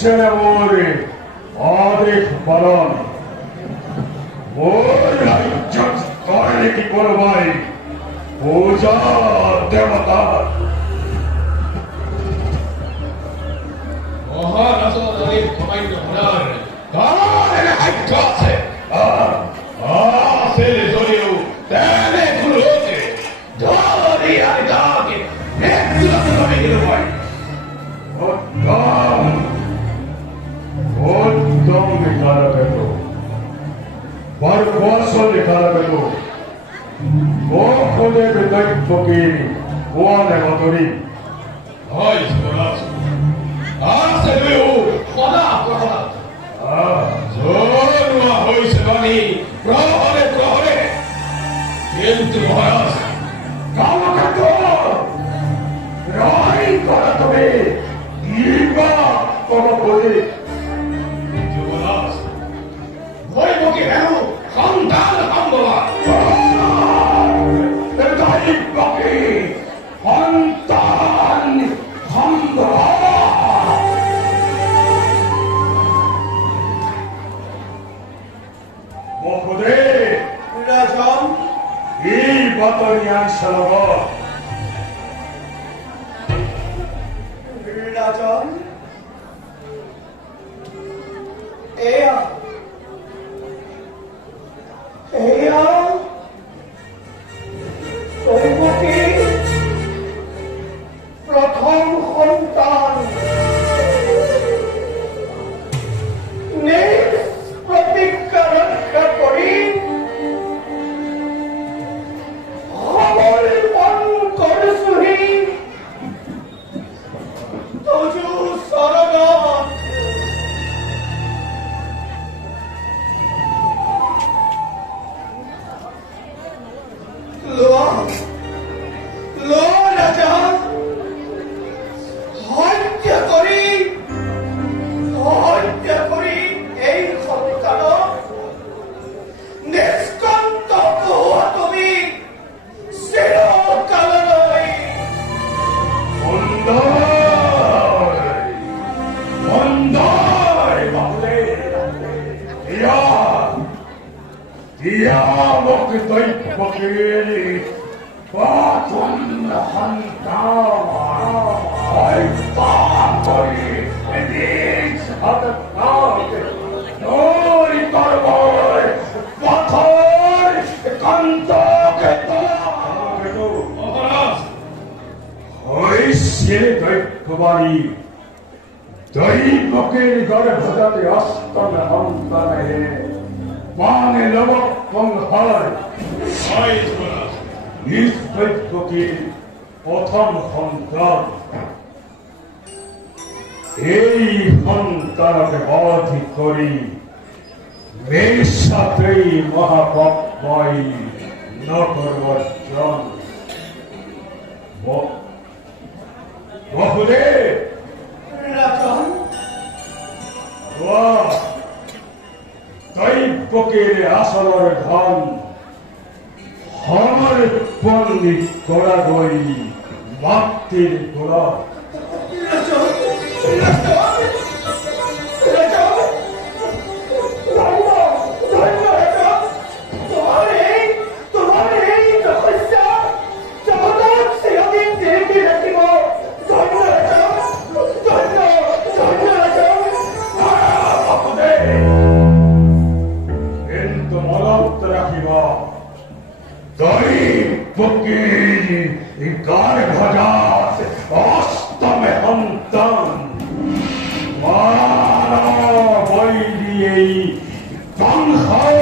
সেনামোরে অনেক পালন ওর ইজ্জত করে কি করবাই পূজা দেবতা মহারাজের কমাইন্ড হনার কার হাইট আছে আছে জলিও তালে খুলতে ধরি আর দাকে একটু করে দিল ভাই Odom nikara beto. Barboso nikara beto. Kode bedai pokiri. Vaona motori. Hai smoras. Ase leu khoda khoda. Zorwa hoise bani. Prohore. Kintu maharaj. Kamakato. Rai kora tobe. Iba kono kode. Voi moki helu khandan hambola. Bedai poki. Khandan hambola. Mohode. Rajan, Ii batonian shalava. Rajan, Eya, Toimoki, Pratham Khantan, Nis Pratikka Rakha Kori, Khabor Pon Korsuhi, Toju Saragat, Lo Raja, হত্যা করি এই সন্তান নিষ্কন্ত হোৱা তুমি চিৰকাললৈ Mondai bahle. Iya mok dai pokiri. Patun hantam. Ay patoi. Edis hadat. Nori karboy. Pathor kanto ke to. Maharaj Hoy se dai kubari. Dai poker gare bhajate astan hamtan hai. Pane lavak panghar. hai smoras. Is dai poker প্রথম সন্তান এই সন্তানকে বধ করি এর সাথেই মহাপাপময় নগরবর্জন বহুদেব রাজন দৈব্যকের আসনের ধন আমার পণ্ডিত করা গই মাতৃর গোড়া কিন্তু মনত রাখিবা দৈব্যকের গর্ভজাত অষ্টমে সন্তান মারা বৈরি এই বংশর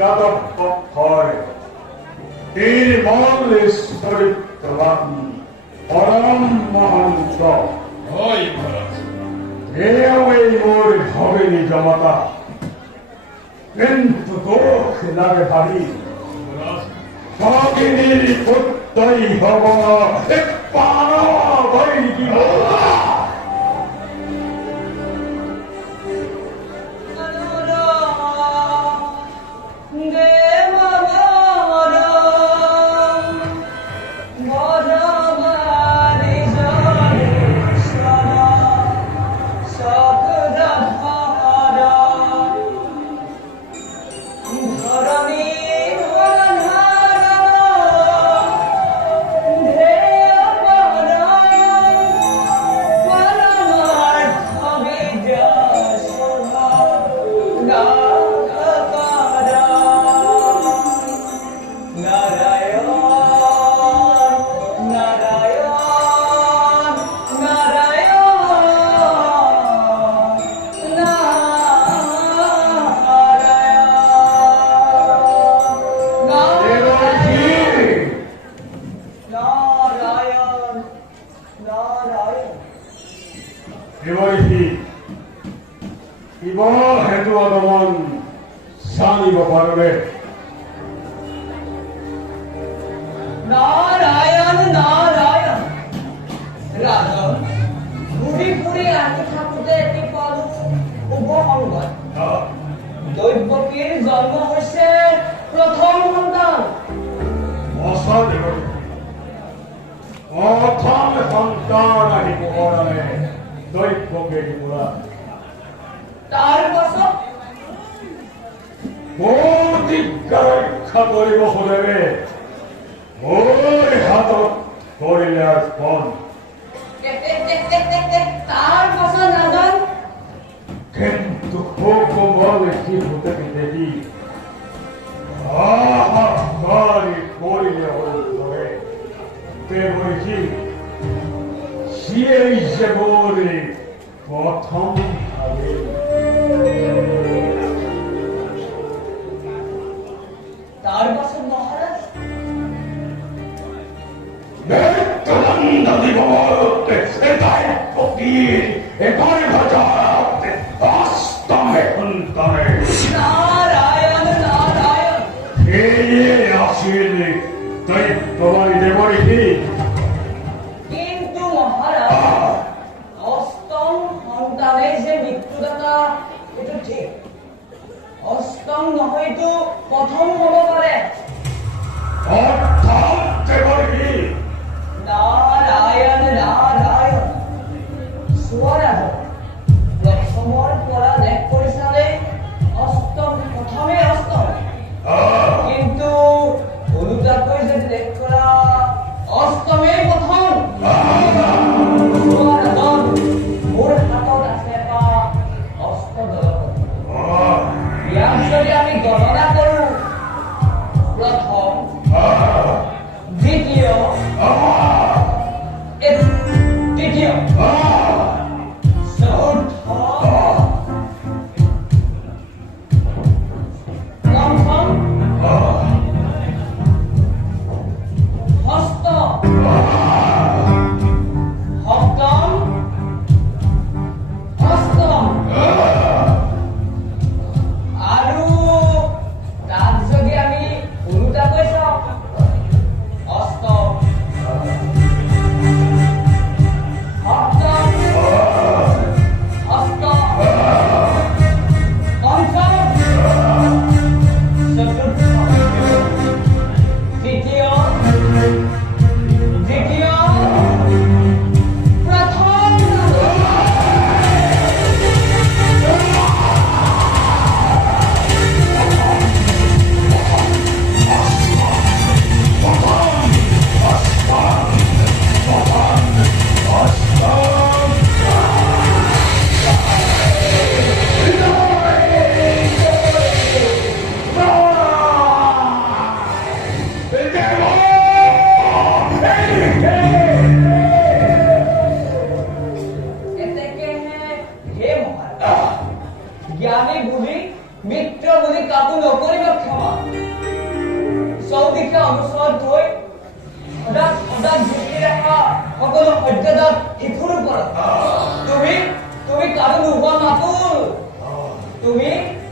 যাদব পক্ষয় এই মল্লেশ্বরী পরম মহন্ত hai মহারাজ এও এই মোর ভবেনি জমাতা কিন্তু দুঃখ লাগে ভারী মহারাজ ভগিনীৰ পুত্ৰই হব এক পাৰৈ দিব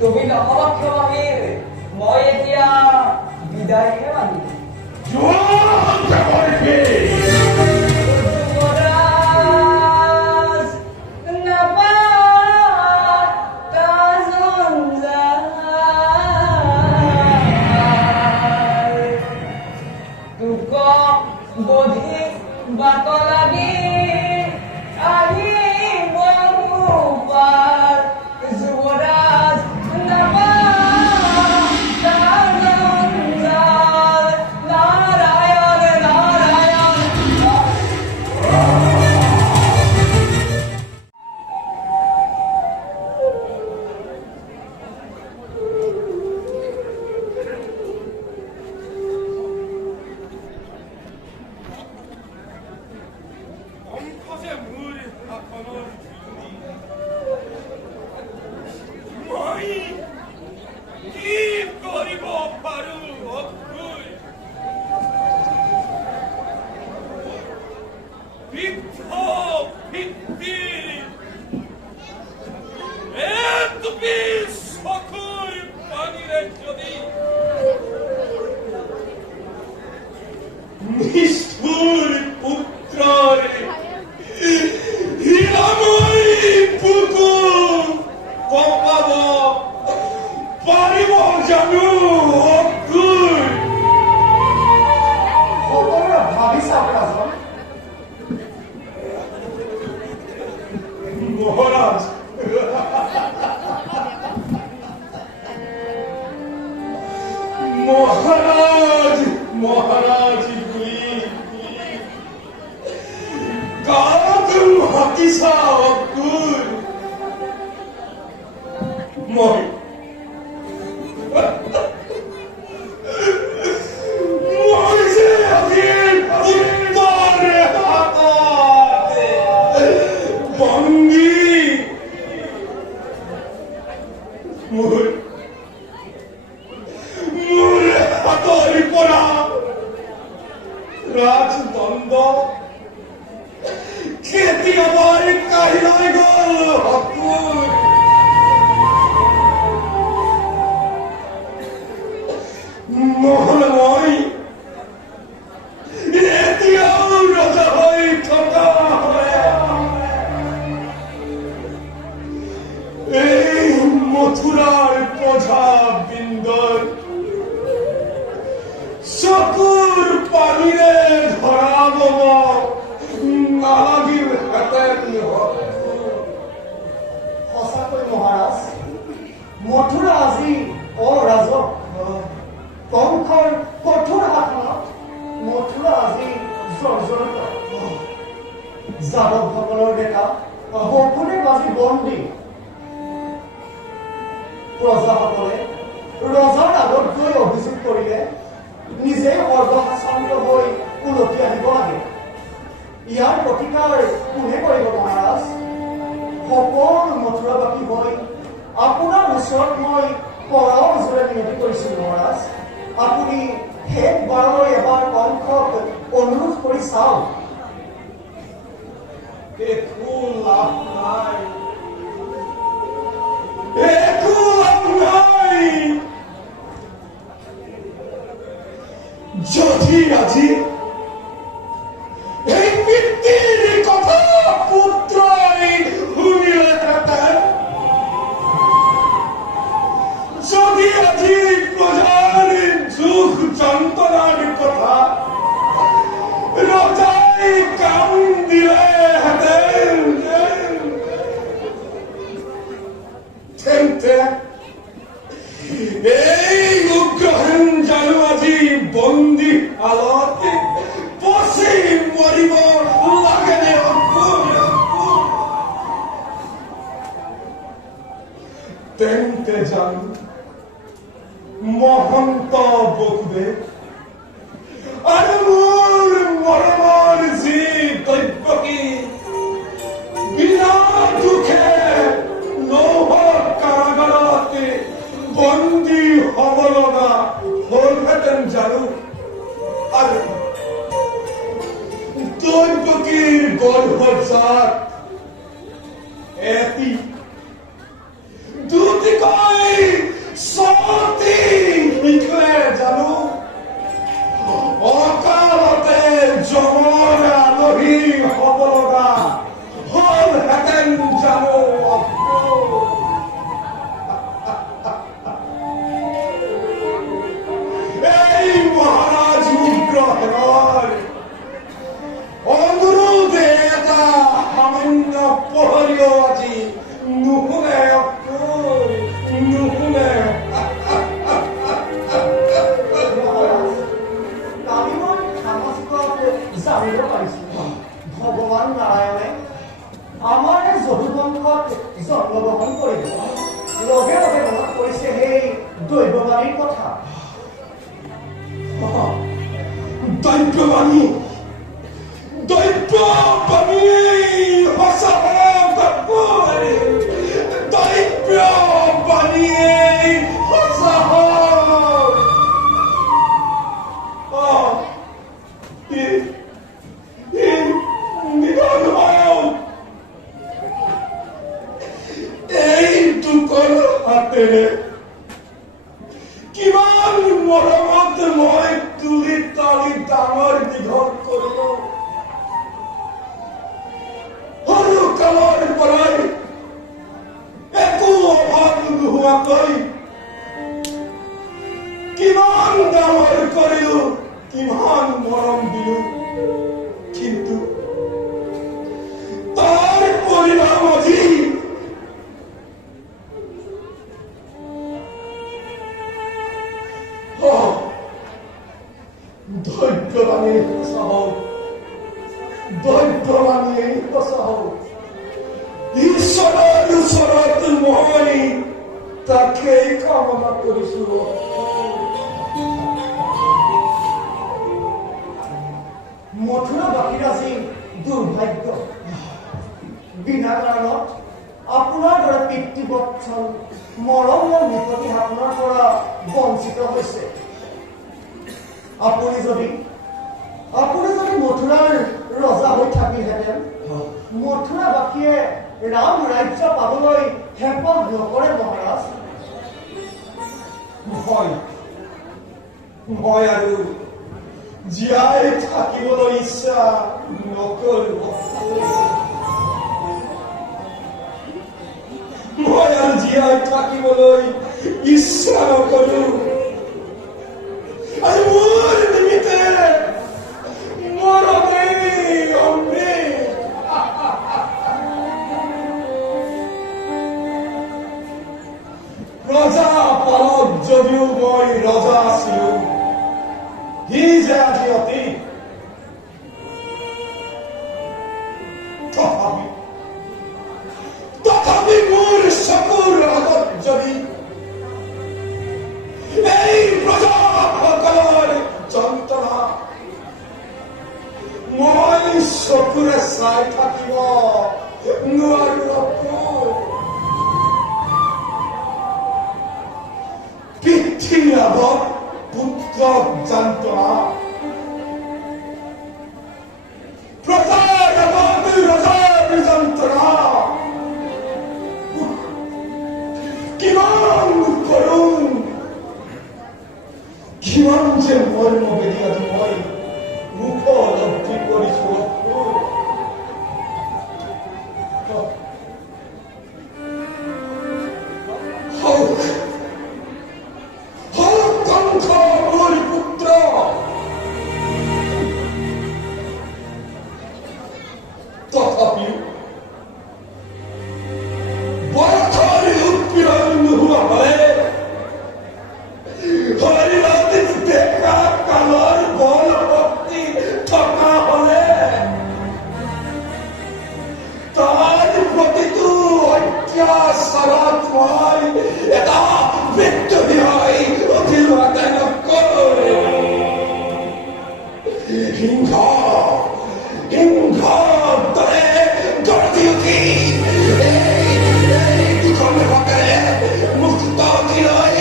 তুমি নকবা ক্ষমাবীৰ মই এতিয়া বিদায়হে মাগিম যুদ্ধ কৰবে। যুবৰাজ নাপাক কাজন যায় দুক বধি বাট লাগি আহিব পাৰ যুবৰাজ নাপাক কাজন যায় নাৰায়ণ নাৰায়ণ অংকজে মোৰ শাসনৰ বিৰোধী মই কি কৰিব পাৰো অক্ষয় বৃদ্ধ ভিত্তিৰ তুমি চকুৰ পানীৰে যদি নিষ্ঠুৰ পুত্ৰৰ হীৰাময় বুকু কঁপাব পাৰিব জানো অক্ষয়? সকলোৰে ভাবি চাওক ৰাজন মহাৰাজ মহাৰাজ মহাৰাজ কাতুম হাতিসা অকুল মই মই যে অধীৰ উত্তৰে হাতে বন্দী মোৰ হাতৰ পৰা ৰাজদণ্ড কেতিয়াবাই কাঢ়ি লৈ গ'ল অকুল নহ'লে মই এতিয়াও ৰজা হৈ থকা হ'লে এই মথুৰাৰ প্ৰজা বৃন্দৰ চকুৰ পানীৰে ধৰাব নালাগিলহেঁতেন। সঁচাকৈ মহাৰাজ মথুৰা আজি অৰাজক কংসৰ কঠোৰ শাসনত মথুৰা আজি জৰ্জৰিত যাদৱসকলৰ ডেকা সকলোৱে আজি বন্দী প্ৰজাসকলে ৰজাৰ আগত গৈ অভিযোগ কৰিলে নিজে সৰ্বশাস্ত্ৰ হৈ উলটি আহিব লাগে ইয়াৰ প্ৰতিকাৰ কোনে কৰিব মহাৰাজ সকলো মথুৰাবাসী হৈ আপোনাৰ ওচৰত মই পৰাও জোৰে মিনতি কৰিছোঁ মহাৰাজ আপুনি শেষবাৰলৈ এবাৰ কংসক অনুৰোধ কৰি চাওক একো লাভ নাই একো লাভ নাই যদি আজি এই পিতৃৰ কথা পুত্ৰই শুনিলেহেঁতেন যদি আজি প্ৰজাৰ দুখ যন্ত্ৰণাৰ কথা ৰজাই কাম দিলেহেঁতেন তেন্তে এই উগ্ৰহেন জানো আজি বন্দী হালত পচি মৰিব লাগেনে তেন্তে জানো মহন্ত বসুদেৱ আৰু মোৰ মৰমৰ যি দৈৱকী বিনা দুখে নৌহ কাৰাগাৰত বন্দী হ'ব লগা হ'লহেঁতেন জানো আৰু দৈৱকীৰ গৰ্ভজাত এটি দুটিকৈ সতী শিকলে জানো দৈৱবাণীৰ কথা। দৈৱবাণী সঁচা দৈৱবাণীয়ে সঁচা এই দুখন হাতেৰে কিমান মৰমত মই তুলি তালি ডাঙৰ দীঘল কৰিলো। সৰু কালৰ পৰাই একো অভাৱ নোহোৱাকৈ কিমান ডাঙৰ কৰিলো, কিমান মৰম দিলো, কিন্তু তাৰ পৰিণাম আজি দৈৱবাণীয়ে সঁচা হওক, দৈৱবাণীয়ে সঁচা হওক। ঈশ্বৰৰ ওচৰত মই তাকেই কামনা কৰিছো। মথুৰাবাসীৰ আজি দুৰ্ভাগ্য। বিনা কাৰণত আপোনাৰ দৰে পিতৃবৎসল মৰমীয় মিততি আপোনাৰ পৰা বঞ্চিত হৈছে। আপুনি যদি মথুৰাৰ ৰজা হৈ থাকিলহেঁতেন, মথুৰাবাসীয়ে ৰাম ৰাজ্য পাবলৈ হেঁপাহ নকৰে মহাৰাজ। মই আৰু জীয়াই থাকিবলৈ ইচ্ছা নকৰো। মই আৰু জীয়াই থাকিবলৈ ইচ্ছা নকৰো। আৰু মোৰ নিমিত্তে মৰণেই অমৃত। ৰজা পালক যদিও মই ৰজা আছিলো, সি যে আজি অতি। তথাপি মোৰ চকুৰ আগত যদি এই প্ৰজাসকলৰ যন্ত্ৰণা মই চকুৰে চাই থাকিব নোৱাৰো। পিতৃৰ আগত পুত্ৰক যন্ত্ৰণা, প্ৰজাৰ আগত ৰজাৰ যন্ত্ৰণা, কিমান কৰোঁ, কিমান যে মৰ্মবেদী আজি মই উপলব্ধি কৰিছো। মোৰ পুত্ৰ তথাপিও বয়সৰ উৎপীড়ন নোহোৱা হলে, শৰীৰত ডেকা কালৰ বল শক্তি থকা হলে, তাৰ প্ৰতিটো অত্যাচাৰত মই এটা বিদ্ৰোহী হৈ উঠিলোহেঁতেন। সিংহ দৰে গৰ্জি উঠি দুখন হাতেৰে মুক্ত লৈ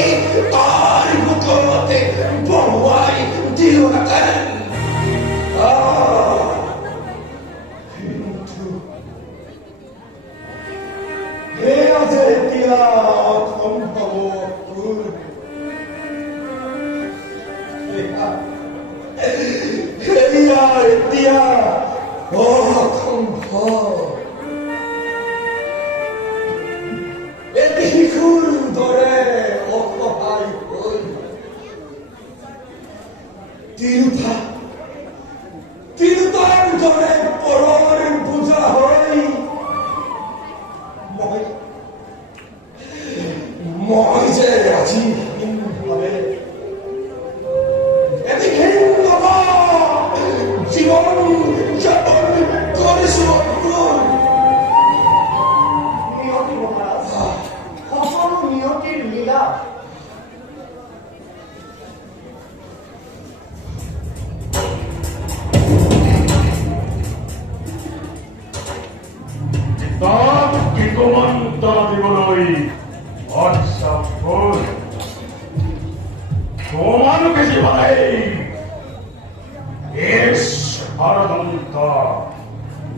তাৰ মুখতে বহুৱাই দিলোহেঁতেন। সেয়া যে এতিয়া অসম্ভৱ। এতিয়া অসম্ভৱ। এটি শিশুৰ দৰে অসহায় হৈ তিৰোতাৰ দৰে পৰৰ বোজা হৈ মই যে আজি জীবন যাপন কৰিছো। নিয়তি মহাৰাজ, সকলো নিয়তিৰ লীলা। আচ্ছা ভুল তোমালোকে জীবনেই এস ষড়যন্ত্ৰ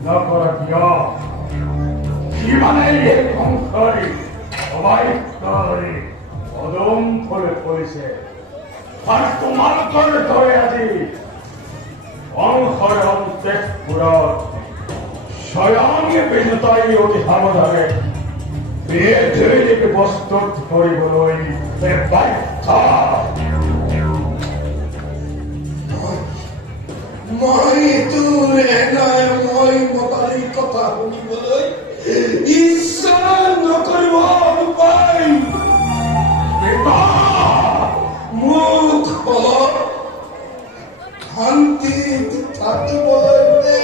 নকৰা কিয় জীবনেই এই সংসাৰী অবাইকাৰী অদম ফলে পৰিছে আৰু তোমালোকৰ দৰে আজি সংসাৰ অন্তঃপুৰত স্বয়ং বিজুতাই অতি সাৱধানে বেজৈনিক প্ৰস্তুত কৰিবলৈ বাধ্য মই তোৰে নাই মই মতাৰী কথা শুনিবলৈ ইচ্ছা নকৰিব উপায় মোক শান্তিত থাকিবলৈ দে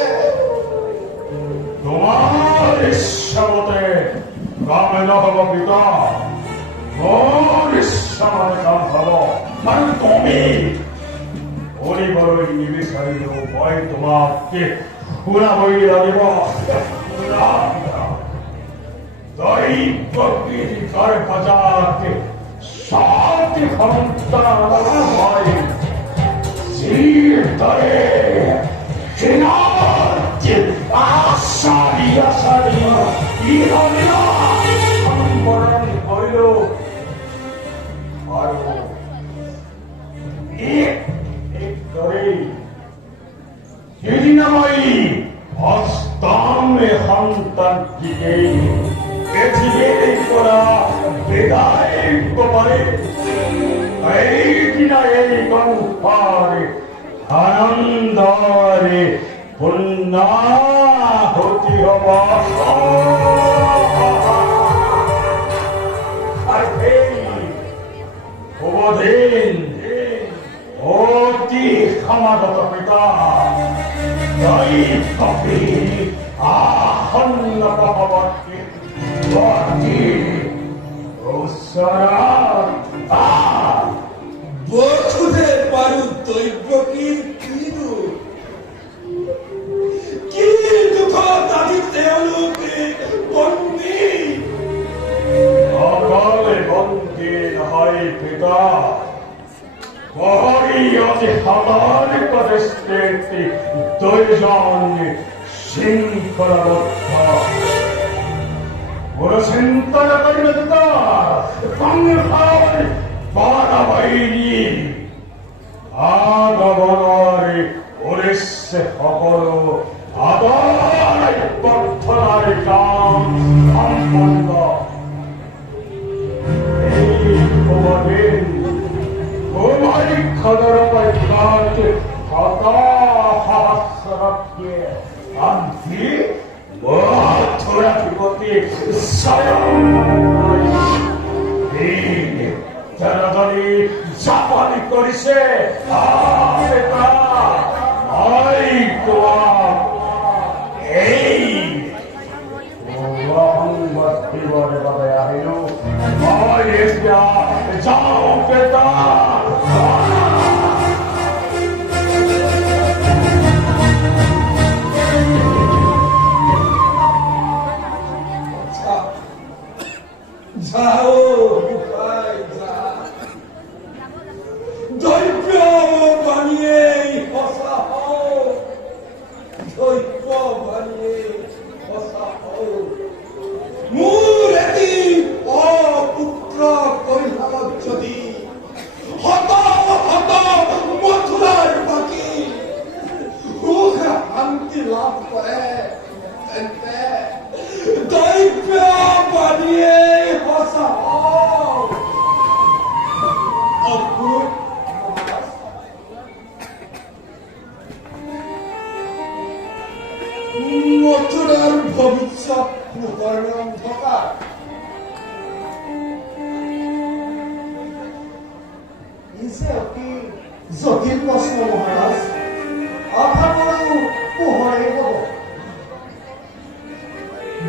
তোমাৰ ইচ্ছামতে কামে নহ'ব পিতা মোৰ ইচ্ছামতে কাম হ'ব আৰু তুমি কৰিবলৈ নিবিচাৰিলেও মই তোমাকে শুনাবই লাগিব দৈৱকীৰ বজাতে শান্তি সন্তান হয় যিদৰে আশাৰী সম্বৰণ কৰিলো আৰু সেইদিনা মই অষ্টমে সন্তানটিকে পৃথিৱীৰ পৰা বিদায় দিব পাৰে এইদিনা এই সংসাৰে আনন্দৰে পুণ্যাহুতি হ'ব আৰু সেই শুভদিন অতি সমাগত পিতা দৈৱকী আসন্ন প্ৰসৱতী অতি ওচৰত বধুতে পাৰো দৈৱকীৰ কিনো কি দুখত আজি তেওঁলোকে বন্দী অকলে বন্দী নহয় পিতা বহৰি অতি সাধাৰণ দৃষ্টি দুইজন শৃংখলাবদ্ধ কোনো চিন্তা নকৰিলে পিতা সংসাৰ বাহিনী আগমনৰে উদ্দেশ্যে সকলো আদায় প্ৰাৰ্থনাৰ কাম সম্পন্ন এই শুভদিন খদৰ পক্ষত সহস্ৰকে আনকি মথুৰাধিপতি স্বয়ং জনগণী জাপানী কৰিছে মই তোমাক এই সংবাদ দিবৰ বাবে আহিলো মই এতিয়া যাওঁ পিতা যাও গোসাই যা দৈব্য বাণীয়ে সঁচা হওক দৈব্য বাণীয়ে সঁচা হওক মোৰ এটি অপুত্ৰ কন্যাক যদি হত হত মথুৰাৰ বাকী সুখ শান্তি লাভ কৰে তেন্তে দৈব্য বাণীয়ে সঁচা হওক অদ্ভুত মথুৰাৰ ভৱিষ্যত পোহৰ অন্ধকাৰ অতি জটিল প্ৰশ্ন মহাৰাজ অভাৱৰো পোহৰে হ'ব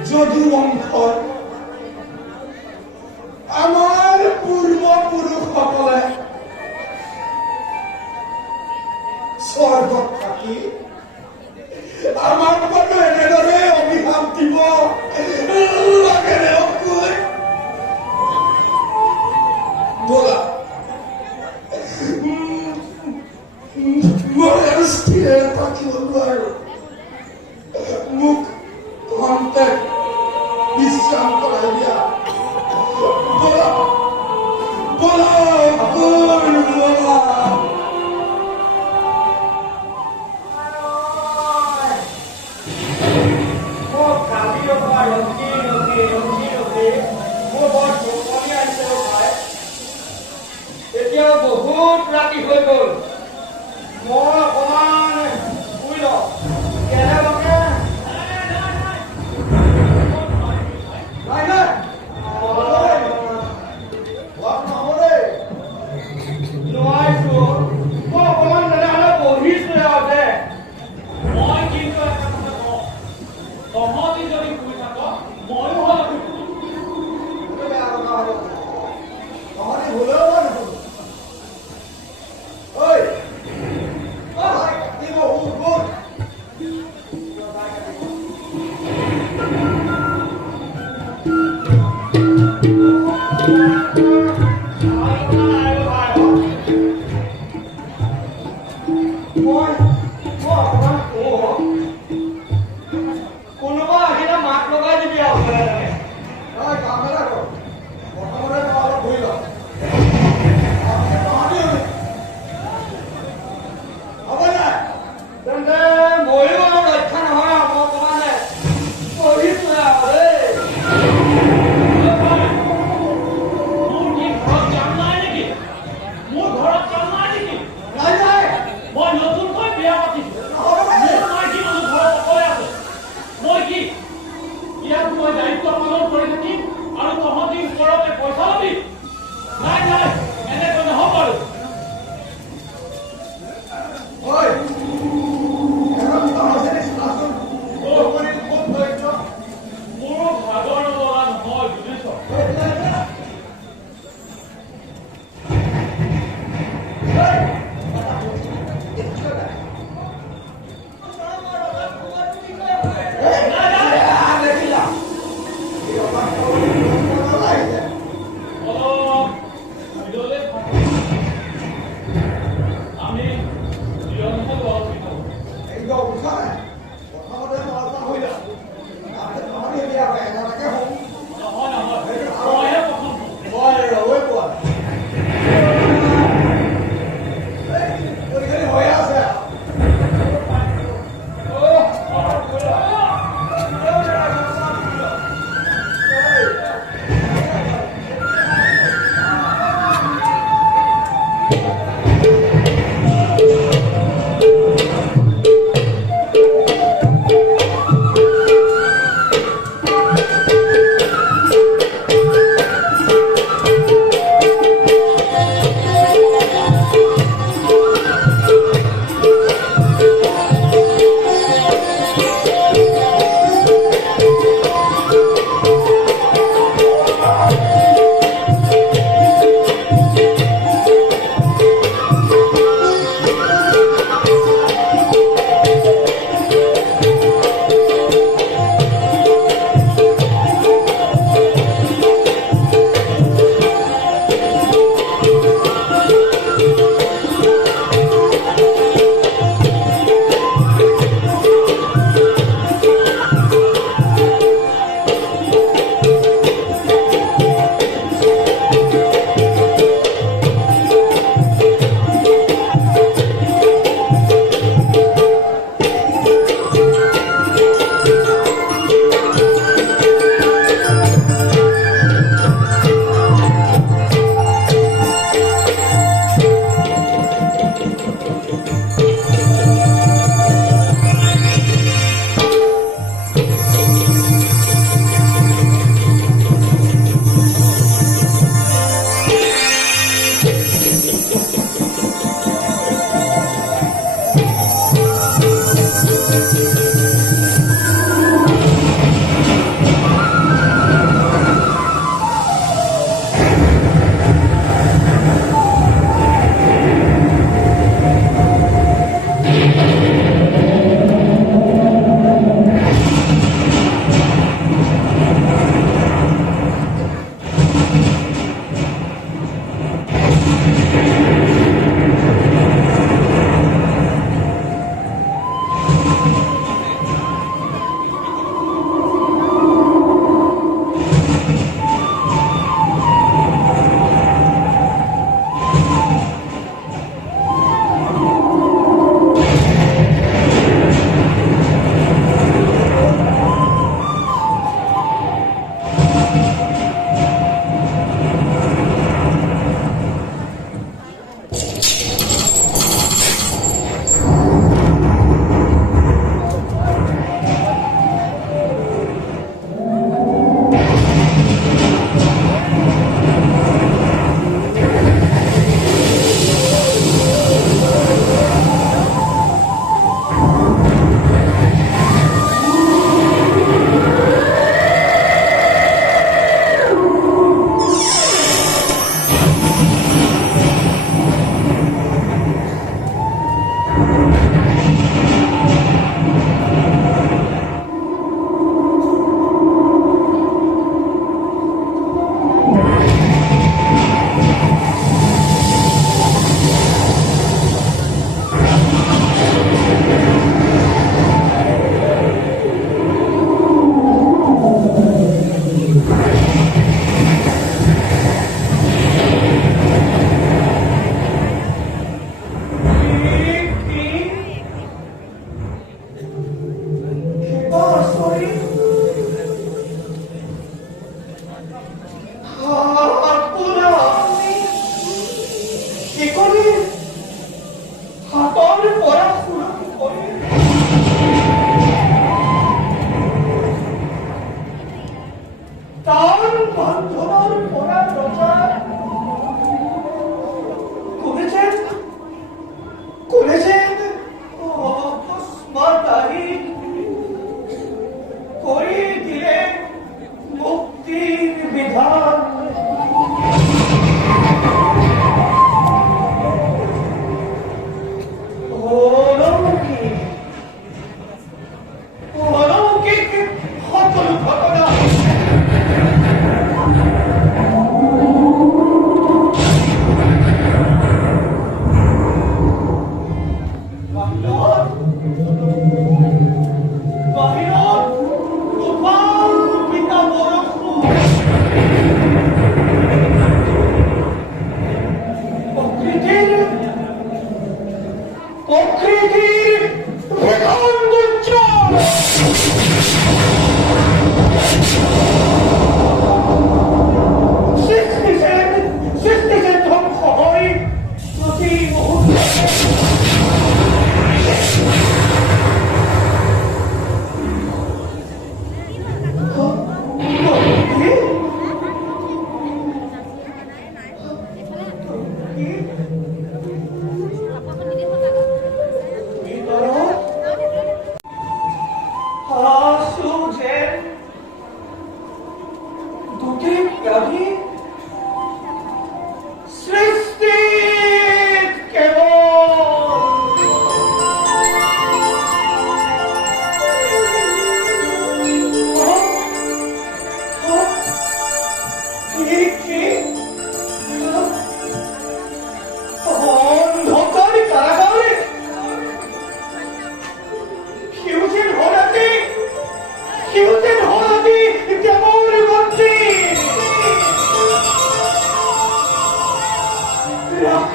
যদু বংশত আমাৰ পূৰ্বপুৰুষসকলে স্বৰ্গত থাকি আমাৰ বাবে এনেদৰে অভিশাপ দিব লাগেনে অকুল ব'লা মই আৰু স্থিৰে থাকিব নোৱাৰো মোক খন্তেক বিশ্ৰাম কৰাই দিয়া ব'লা ব'লা ব'লা এতিয়া বহুত ৰাতি হৈ গ'ল মই অকমান শুই লওঁ কেনেবাকে নাই নাই নোৱাৰিছো মই অকমান তেনেহ'লে বহিছো ইয়াতে মই কিন্তু এটা কথা কওঁ তহঁতি যদি শুই থাক ময়ো অলপ বেয়া কথা হ'ব তহঁতি ভুলেও মই নুশুনো ঐ কাটিব শুন শুন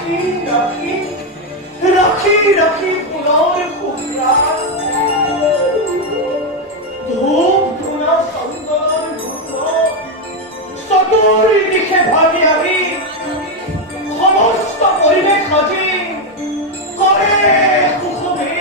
ৰাখি ৰাখি ৰাখি ৰাখি ফুলৰ ফুলৰাত ধূপ ধূনা চন্দনৰ গোন্ধ চতুৰ্দিশে ভাবি আহি সমস্ত পৰিৱেশ সাজি কৰে সুখময়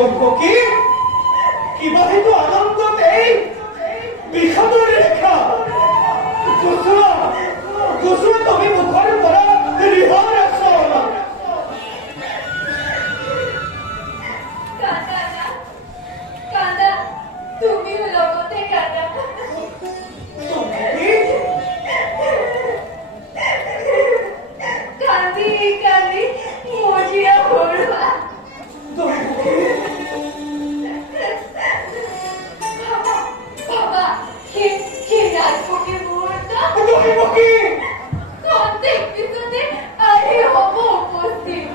দৈৱকী কিবা সেইটো আনন্দত এই বিষাদৰ ৰেখা গুচোৱা তুমি মুখৰ পৰা ৰিহৰ আছা কান্দা তুমিও লগতে কান্দা কান্দি কান্দি মজিয়া ভরবা বাবা কে রাজপকে মুহূর্ত প্রত্যেক পিছনে আরে হব উপস্থিত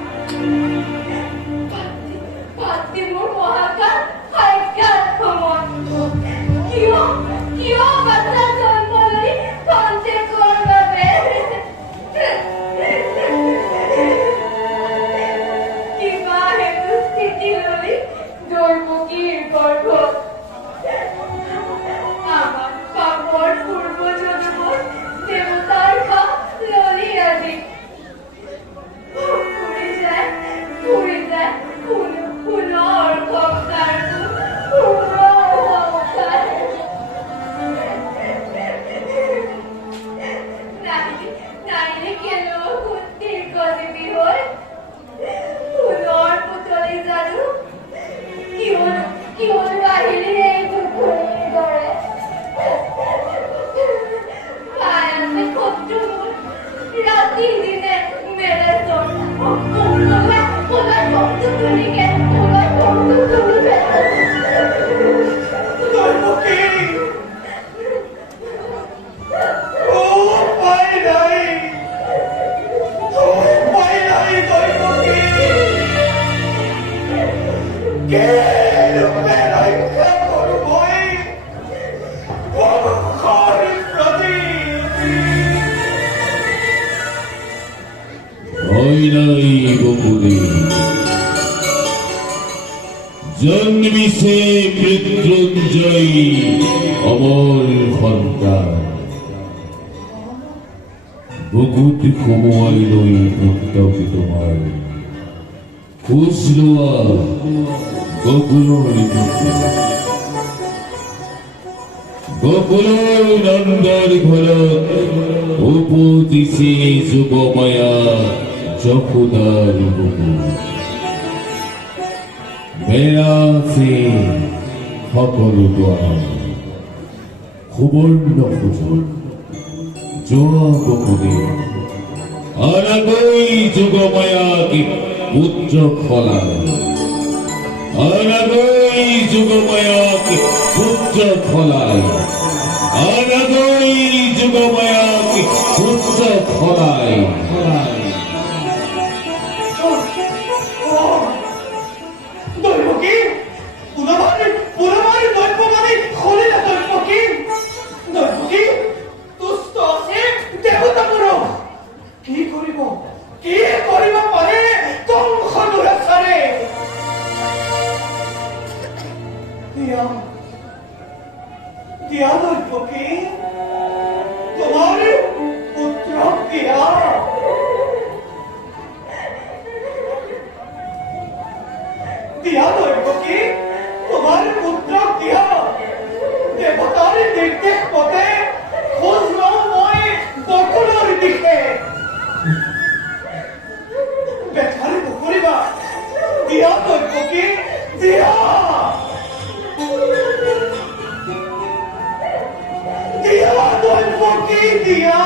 ভাতি মোর মহাকাল হাইকাল সমন্ত কিয় বাচ্চা জন্ম লই কন্তে করবে কিবা হেতু স্থিতি লই দৈবকীর গর্ভ আমার পাপর পূর্ব জন্ম দেবতার খাপ ললি আদি পুড়ে যায় পুনর ভক্তার নাইলে কেন কুত্তির গজে বিহর পুনর পুতলি জাদু কি হলো বাহিরে এই দুঃখ করে ভায়াতে শত্রু রাতি দিনে মেরে তোর ওলা শব্দ তুলিকে ওলা শব্দ তুলিকে দৈবকী উপায় নাই দৈবকী কে রূপে রক্ষা করবই বংশর প্রদীপ ভয় নাই বকুরে জন্মিছে মৃত্যুঞ্জয়ী অমর সন্তান বুকুত সোমোৱাই লৈ পুত্ৰকে তোমাৰ খোজ লোৱা গকুলৰ নন্দৰ ঘৰত উপজিছে যুগমায়া যশোদাৰ বুকু মেৰাছে সকলো দুৱাৰ সুবৰ্ণ সুযোগ যোৱা বকুলে আনাগৈ যুগমায়াকে পুত্ৰ ফলায় আনাগৈ যুগমায়াকে পুত্ৰ ফলায় আনাগৈ যুগমায়াকে পুত্ৰ ফলায় দৈবকী পুনমাৰি দৈবমাৰি খলিলা দৈবকী তুষ্ট আছে দেৱতাবোৰক কি কৰিব পাৰে কংস দুৰাচাৰে দিয়া দৈবকী তোমাৰ পুত্ৰক দিয়া দৈবকী তোমাৰ পুত্ৰক দিয়া দেৱতাৰ নিৰ্দেশ মতে খোজ লওঁ মই বকুলৰ দিশে বেঠাৰি নকৰিবা দিয়া দৈবকী দিয়া দৈবকী দিয়া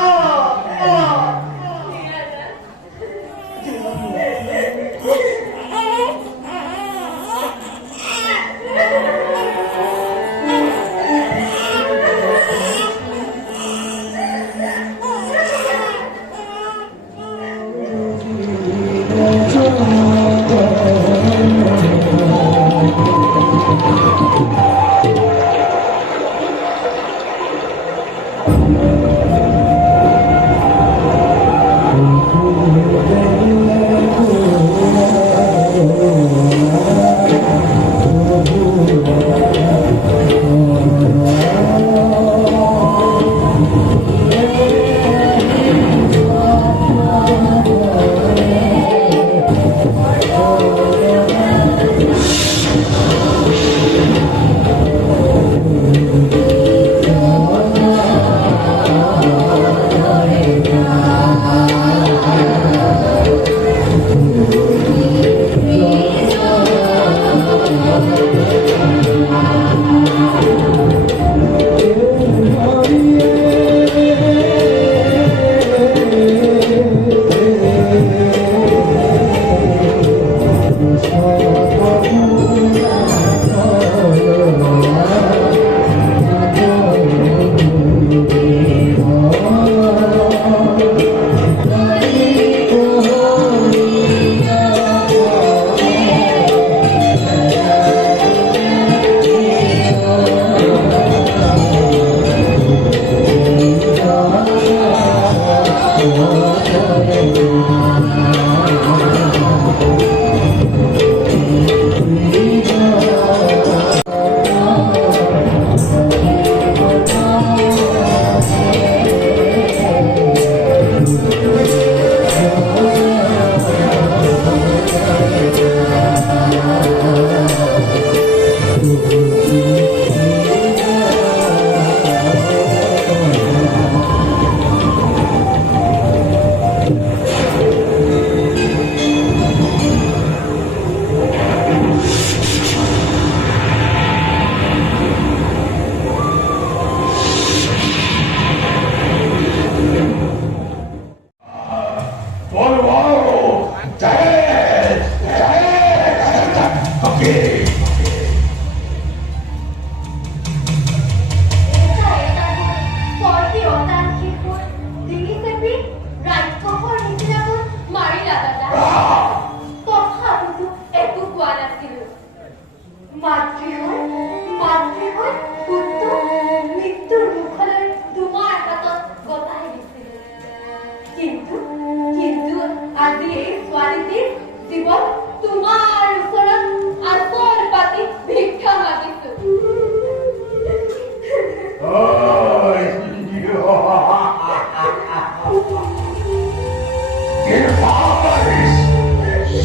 আজি এই ছোৱালীটিৰ জীৱন তোমাৰ ওচৰত আচল পাতি ভিক্ষা মাগিছো।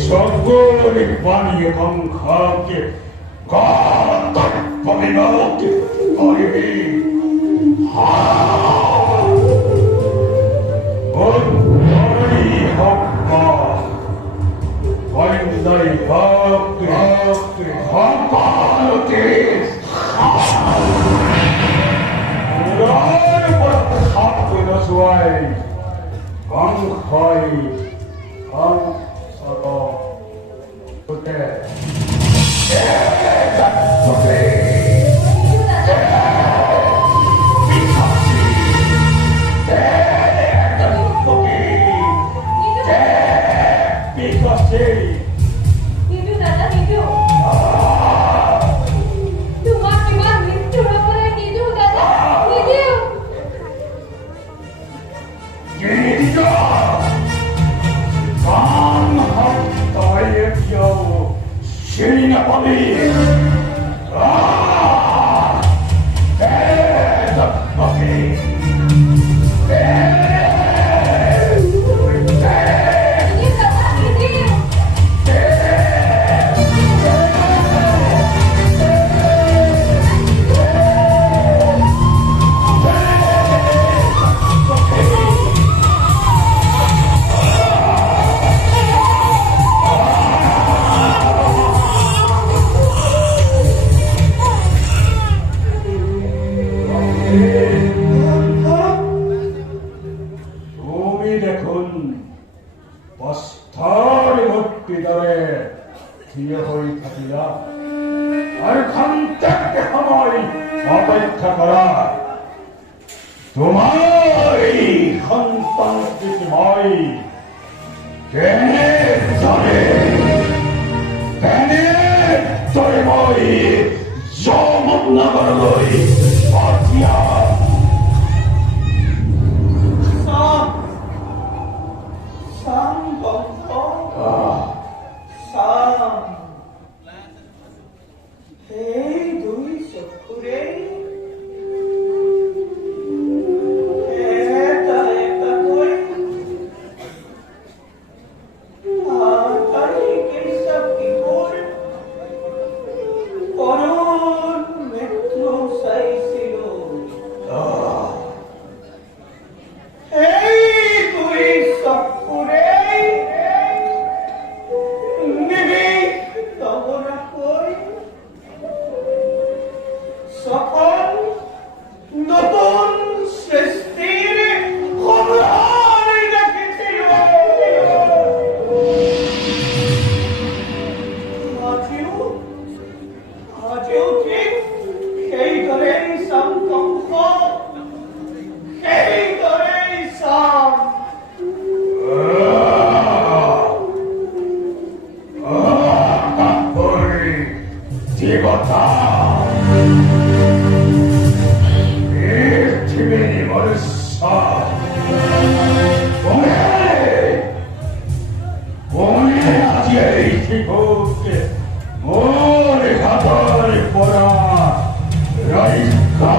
Sogori pani konkhake gata paminoti oribi ha ori hokka Vindai bhakti bhakti Rai parat sakti nasuai Kankhai Sato Pute Pute Nidu dada, nidu. তোমাক কিমান মৃত্যুৰ পৰা নিদু দাদা, নিদিও। Gita! Come hot, tired yo, shilling a body. There's a puppy. নিদু দাদা, নিদিও। তুমি দেখোন বস্তাৰ ভৰ্তি দৰে থিয় হৈ থাকিলা আৰু খন্তেককে সময় অপেক্ষা কৰা তোমাৰ এই সন্তানটিক মই কেনেদৰে মই যমুনাগৰলৈ পঠিয়াম Sam bangko. Sam. Hey, dui sokure. Eta koi. Atai ke sabki kor. Koron metro saisilo. Hey, dui sokure. Nibi tabora koi. Sakon নতুন সৃষ্টিৰ সম্ভাৱনা দেখিছিলো আজিও ঠিক সেইদৰেই চাম কংস সেইদৰেই চাম দেৱতা পৃথিৱীৰ মনুষ্য কোনে আজি এই শিশুকে মোৰ হাতৰ পৰা ৰক্ষা